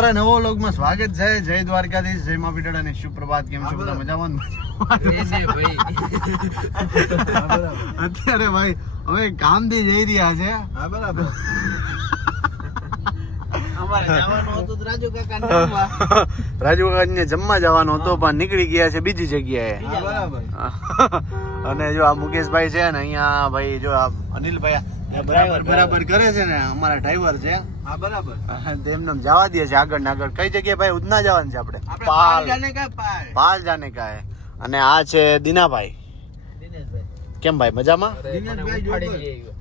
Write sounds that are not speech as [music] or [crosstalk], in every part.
મારા નવો વ્લોગમાં સ્વાગત છે. જય દ્વારકાધીશ જય મા પીટડ અને સુપ્રભાત. કેમ છો? બધા મજામાં? અત્યારે ભાઈ હવે કામથી જઈ રહ્યા છે. હા બરાબર. રાજુ કાકા. જમવા. જવાનો હતો પણ નીકળી ગયા છે બીજી જગ્યાએ. અને જો આ મુકેશભાઈ છે ને અહીંયા ભાઈ જો આ અનિલભાઈ બરાબર બરાબર. કરે છે ને અમારા ડ્રાઈવર છે. હા બરાબર. તેમને જવા દે છે આગળ ને આગળ. કઈ જગ્યાએ ભાઈ? ઉધના જવાનું છે આપણે? પાલ. જાને પાલ? કાય અને આ છે દીનાભાઈ. દિનેશભાઈ. કેમ ભાઈ મજામાં?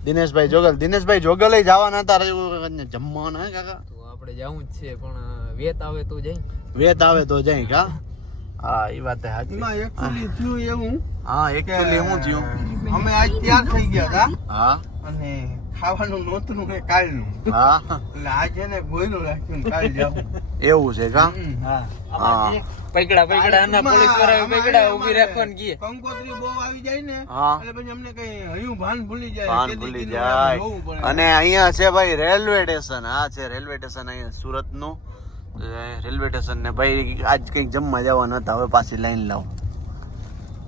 દિનેશભાઈ જોગલ. દિનેશભાઈ જોગલ. જવાના હતા જમવાના કાકા? તો આપણે જવું જ છે પણ વેત આવે તો જઈ. વેત આવે તો જઈ કા? હા એ વાત સાચી. એમાં actually થયું એવું હા એકચ્યુઅલી હું થયું અમે આજ તૈયાર થઈ ગયા હતા. હા. અને ખાવાનું નહોતું ને કાલનું. હા. એટલે આજે ને ગોયનું રાખ્યું કાલ જાવ. એવું છે કા? હા. પૈકડા પૈકડા ના પોલીસવાળા પૈકડા ઊભી રાખવાનું કીએ કંકોત્રી બહુ આવી જાય ને એટલે પછી અમને કઈ હયું ભાન ભૂલી જાય ભાન ભૂલી જાય. અને અહીંયા છે ભાઈ રેલવે સ્ટેશન આ છે રેલવે સ્ટેશન અહીંયા સુરતનું રેલવે સ્ટેશન ને ભાઈ આજ કંઈક જમવા જવાના હતા હવે પાછી લાઈન લાવો.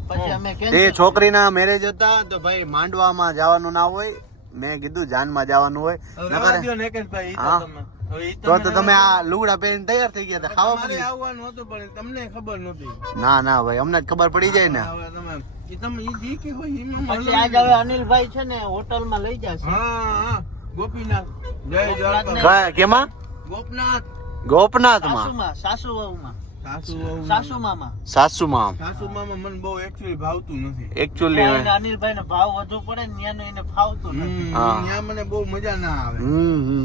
પછી અમે છોકરીના મેરેજ હતા તો ભાઈ માંડવામાં જવાનું ના હોય. મેં કીધું જાનમાં જવાનું હોય. તો તો તો તમે આ લુગડા પહેરીને તૈયાર થઈ ગયા હતા ખાવા પડી આવવાનું હતું પણ તમને ખબર નહોતી. ના ના ભાઈ અમને જ ખબર પડી જાય ને. તમે. આજ હવે અનિલભાઈ છે ને હોટલમાં લઈ જશે. હા હા. ગોપીનાથ. જય કેમાં? ગોપનાથ. ગોપનાથમાં? સાસુમાં સાસુ વહુમાં સાસુ વહુ સાસુ મામા સાસુ મામા મને બહુ એકચ્યુઅલી ભાવતું નથી. એકચ્યુઅલી અનિલભાઈ ને ભાવ વધુ પડે ને ત્યાંનું એને ફાવતું નથી. હમ, મને બહુ મજા ના આવે.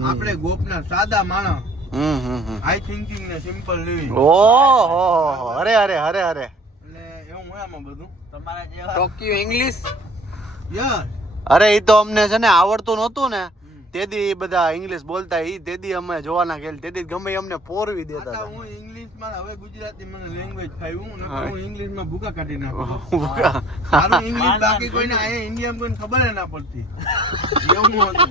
આપણે ગોપનાથ સાદા માણસ. હમ હમ હમ. હાઈ થિંકિંગ ને સિમ્પલ લિવિંગ ઓહો અરે અરે અરે અરે. એટલે એવું હોય આમાં બધું? તમારા જેવા. ટોક્યો ઇંગ્લિશ યસ અરે એ તો અમને છે ને આવડતું નહોતું ને. તેથી બધા ઇંગ્લિશ બોલતા ઈ તેદી અમે જોવાના ગયેલ તેદી ગમે અમને પોરવી દેતા હતા. હું ઇંગ્લિશમાં હવે ગુજરાતી મને લેંગ્વેજ ફાવ્યું ને હું. ઇંગ્લિશમાં ભૂકા કાઢી નાખું. ભૂકા. મારું ઇંગ્લિશ બાકી કોઈને આ ઇન્ડિયામાં કોઈને ખબર ના પડતી. એવું હતું.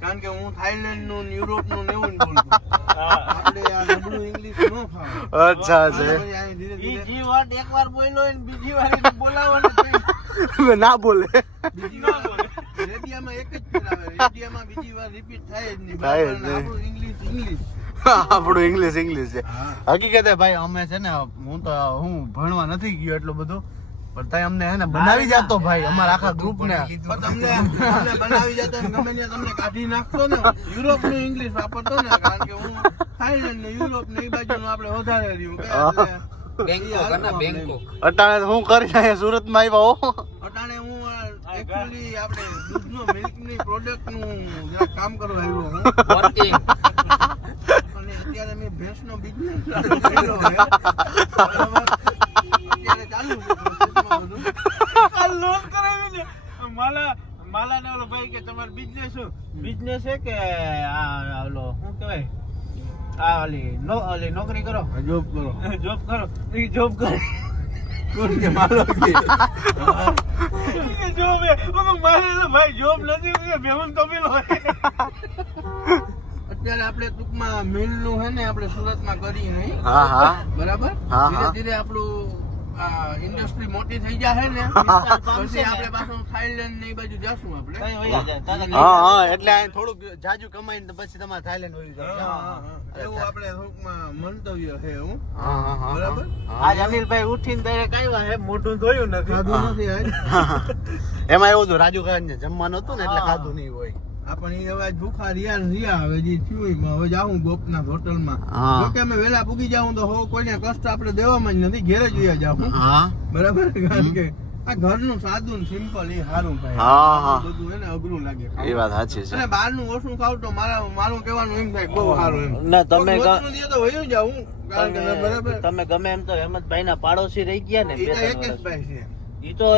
કારણ કે હું થાઈલેન્ડનું યુરોપનું ને એવું બોલતો. આપણે આ નબળું ઇંગ્લિશ ન ફાવે અચ્છા છે પછી અહીંયા ધીરે ઈ ધીરે જી વાત એકવાર બોલ્યો ને બીજી વાર બોલાવો બોલાવવાનો [laughs] ના બોલે. બીજી વાર રેડિયામાં એક જ ફેર બીજી વાર રિપીટ થાય જ નહીં. થાય જ નહીં. આપણું ઇંગ્લિશ ઇંગ્લિશ [laughs] આપણું ઇંગ્લિશ ઇંગ્લિશ છે. હકીકતે ભાઈ અમે છે ને હું તો હું ભણવા નથી ગયો એટલું બધું પણ તઈ અમને હે ને બનાવી જાતો ભાઈ અમારા આખા ગ્રુપ ને. તમને તમને બનાવી જાતો ગમે ત્યાં તમને કાઢી નાખતો ને યુરોપનું ઇંગ્લિશ વાપરતો ને કારણ કે હું થાઈલેન્ડ ને યુરોપ ને એ બાજુ આપણે વધારે રહ્યું. [laughs] બેંકોક બેંકોક અટાણે હું કરી સુરતમાં આવ્યા એકચ્યુઅલી આપણે દૂધનો મિલ્કની પ્રોડક્ટનું જરા કામ કરવા આવ્યો હું. વર્કિંગ અને અત્યારે મેં ભેંસનો બિઝનેસ ચાલુ કર્યો છે. અત્યારે ચાલુ છે આ લોન કરાવીને માલા માલા ને ઓલો ભાઈ કે તમારો બિઝનેસ શું? બિઝનેસ છે કે આ ઓલો શું કહેવાય? આ ઓલી નો ઓલી નોકરી કરો. જોબ કરો. [laughs] જોબ કરો. એ જોબ કરો. કોણ કે મારો કે? [laughs] જોબ મારે તો ભાઈ જોબ નથી કે બેહુન તો પેલો અત્યારે આપણે ટૂંકમાં મિલનું હે ને આપણે સુરતમાં કરી નહીં. હા હા. બરાબર? ધીરે ધીરે આપણું ઇન્ડસ્ટ્રી મોટી થઈ જાય ને [laughs] પછી આપણે પાછું થાઈલેન્ડ ને એ બાજુ જશું આપણે. હા હા એટલે અહીં થોડુંક જાજુ કમાઈને પછી તમારે થાઈલેન્ડ વળી હા, જાવ હા, હા. એવું આપણે મંતવ્ય છે હું હા હા હા. બરાબર? આજ અનિલભાઈ ઉઠીને ડાયરેક્ટ આવ્યા હે? મોઢું ધોયું નથી. ખાધું નથી એમાં એવું હતું રાજુ કાકા જમવાનું હતું ને એટલે ખાધું નહીં હોય. આપણ એ હવે ભૂખા રિયા રિયા હવે જે થયું એમાં. હવે જાઉં ગોપનાથ હોટલમાં. જોકે અમે વેલા પૂગી જાઉં તો હો કોઈને કષ્ટ આપણે દેવામાં જ નથી ઘેરે જ વયા જાઉં. બરાબર? કારણ કે આ ઘરનું સાદું સિમ્પલ એ સારું ભાઈ. બધું એને અઘરું લાગે. એ વાત સાચી છે. અને બહારનું ઓછું ખાવ તો મારા મારું કહેવાનું એમ થાય બહુ સારું એમ. ના, તમે તો વયું જાઉં. કારણ કે બરાબર? તમે ગમે એમ તો હેમંતભાઈ ના પાડોશી રહી ગયા ને બે ત્રણ જ વર્ષ. ભાઈ ઈ તો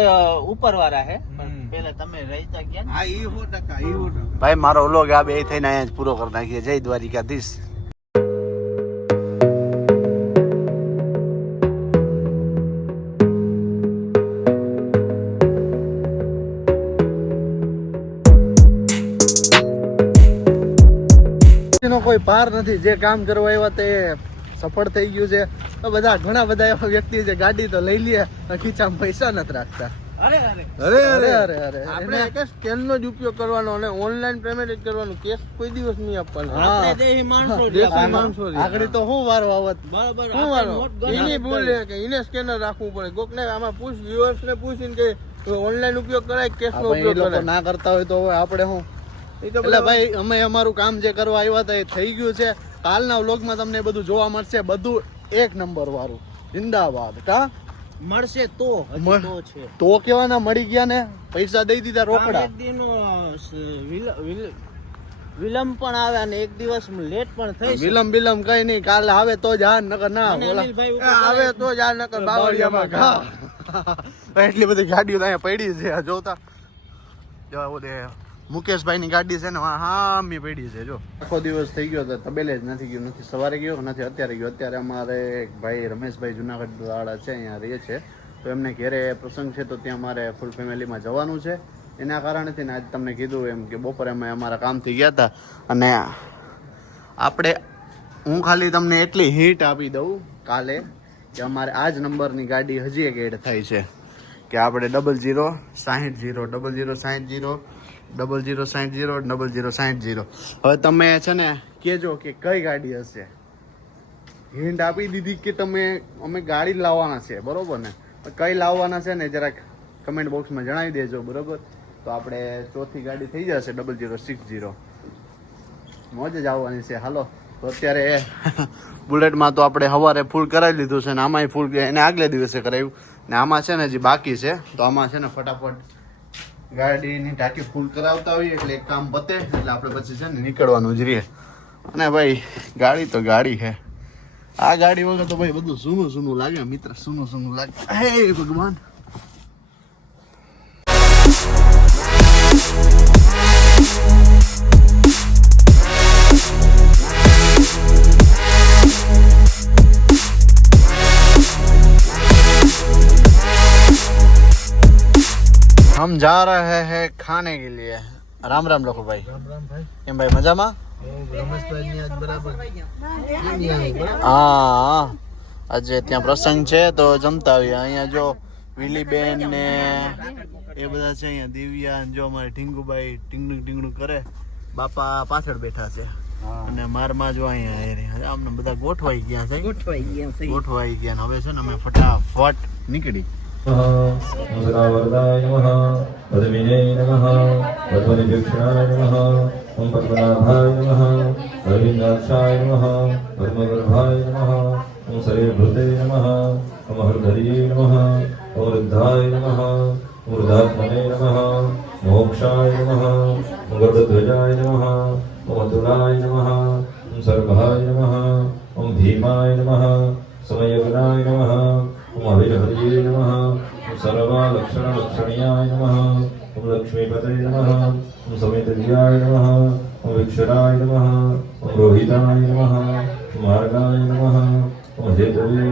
ઉપર વાળા હે પણ પેલા તમે રહેતા ગયા હા ઈ સો ટકા ઈ સો ભાઈ મારો વ્લોગ આ બે થઈને અહીંયા જ પૂરો કરી નાખીએ. જય દ્વારિકાધીશ. એનો કોઈ પાર નથી. જે કામ કરવા આવ્યા તે સફળ થઈ ગયું છે. તો બધા ઘણા બધા એવા વ્યક્તિ છે ગાડી તો લઈ લે ખીચામાં પૈસા નથી રાખતા. અરે અરે. અરે અરે આપણે એને- એક સ્કેન નો જ ઉપયોગ કરવાનો અને ઓનલાઈન પેમેન્ટ જ કરવાનું. કેશ કોઈ દિવસ નહીં આપવાનો. હા. આપણે દેહી માણસો દેહી માણસો આગળ તો હું વારો આવત? બરાબર હું વારો? એની ભૂલ છે કે એને સ્કેનર રાખવું પડે. કોકને આમાં પૂછ viewers ને પૂછીને કે ઓનલાઈન ઉપયોગ કરાય કેશ નો ઉપયોગ કરાય. ના કરતા હોય તો હવે આપણે હું? એ એટલે ભાઈ અમે અમારું કામ જે કરવા આવ્યા હતા એ થઈ ગયું છે. કાલના વ્લોગમાં તમને બધું જોવા મળશે. બધું એક નંબર વાળું. જિંદાબાદ કા? મળશે તો હજી તો છે. તો કેવાના મળી ગયા ને? પૈસા દઈ દીધા રોકડા. એક દીનો સ- વિલ- વિલ- વિલંબ પણ આવે અને એક દિવસ લેટ પણ થઈ. વિલંબ વિલંબ કઈ નહીં કાલે આવે તો જ હા નકર ના આવે તો જ આ નકર બાવળિયામાં ઘા. [laughs] એટલી બધી ગાડીઓ અહીંયા પડી છે જોતા. જો ઓલે મુકેશભાઈ ની ગાડી છે ને હા મી પડી છે, જો. આખો દિવસ થઈ ગયો તો તબેલે જ નથી ગયો, નથી સવારે ગયો, નથી અત્યારે ગયો. અત્યારે અમારે એક ભાઈ રમેશભાઈ જુનાગઢ વાળા છે, અહીંયા રહે છે. તો એમને ઘેરે પ્રસંગ છે, તો ત્યાં અમારે ફૂલ ફેમિલીમાં જવાનું છે. એના કારણેથી ને આજ તમને કીધું એમ કે બપોરે અમે અમારા કામથી ગયા હતા. અને આપણે, હું ખાલી તમને એટલી હિટ આપી દઉં કાલે કે અમારે આ જ નંબરની ગાડી હજી એક એડ થાય છે. કે આપણે ડબલ જીરો સાહીઠ જીરો ડબલ જીરો સાહીઠ જીરો ડબલ જીરો સાઠ જીરો ડબલ જીરો સાઠ જીરો હવે તમે છે ને કહેજો કે કઈ ગાડી હશે? હિન્ટ આપી દીધી કે તમે, અમે ગાડી લાવવાના છે, બરોબર ને? કઈ લાવવાના છે ને જરાક કમેન્ટ બોક્સમાં જણાવી દેજો, બરોબર? તો આપણે ચોથી ગાડી થઈ જશે ડબલ જીરો સિક્સ જીરો મોજ જ આવવાની છે, હાલો. તો અત્યારે [laughs] બુલેટમાં તો આપણે સવારે ફૂલ કરાવી લીધું છે ને આમાંય ફૂલ એને આગલે દિવસે કરાવ્યું. ને આમાં છે ને હજી બાકી છે, તો આમાં છે ને ફટાફટ ગાડીની ટાંકી ફૂલ કરાવતા હોઈએ, એટલે એક કામ પતે, એટલે આપણે પછી છે ને નીકળવાનું જ રહીએ. અને ભાઈ, ગાડી તો ગાડી છે. આ ગાડી વગર તો ભાઈ બધું સૂનું સૂનું લાગે, મિત્ર સૂનું સૂનું લાગે. હે, ભગવાન. हम जा रहे हैं खाने के लिए राम राम लखो भाई કેમ ભાઈ મજામાં હા આજે ત્યાં પ્રસંગ છે તો જમતા આવીએ અહીંયા જો વિલીબેન ને એ બધા છે અહીંયા દિવ્યા ને જો અમારે ઢીંગુભાઈ ટીંગડું ટીંગડું કરે બાપા પાછળ બેઠા છે અને મારમાં જો અહીંયા એ રહ્યા. આમને બધા ગોઠવાઈ ગયા છે ગોઠવાઈ ગયા છે. ગોઠવાઈ ગયા ને હવે છે ને અમે ફટાફટ નીકળી मुद्रावरदाय नमः पद्मिने नमः पद्मनिभीक्षणाय नमः ॐ पद्मनाभाय नमः अरविन्दाक्षाय नमः पद्मगर्भाय नमः ॐ शरीरभृते नमः ॐ हरधर्ये नमः ॐ रुद्धाय नमः ॐ रुद्धात्मने नमः मोक्षाय नमः ॐ गरुडध्वजाय नमः ॐ अतुलाय नमः ॐ सर्वाय नमः ॐ भीमाय नमः समयगुणाय नमः ॐ अभिहर्ये नमः ॐ सर्वालक्षणलक्षणीयाय नमः ॐ लक्ष्मीपते नमः ॐ समेतव्याय नमः ॐ विक्षराय नमः ॐ रोहिताय नमः ॐ मार्गाय नमः ॐ हेतवे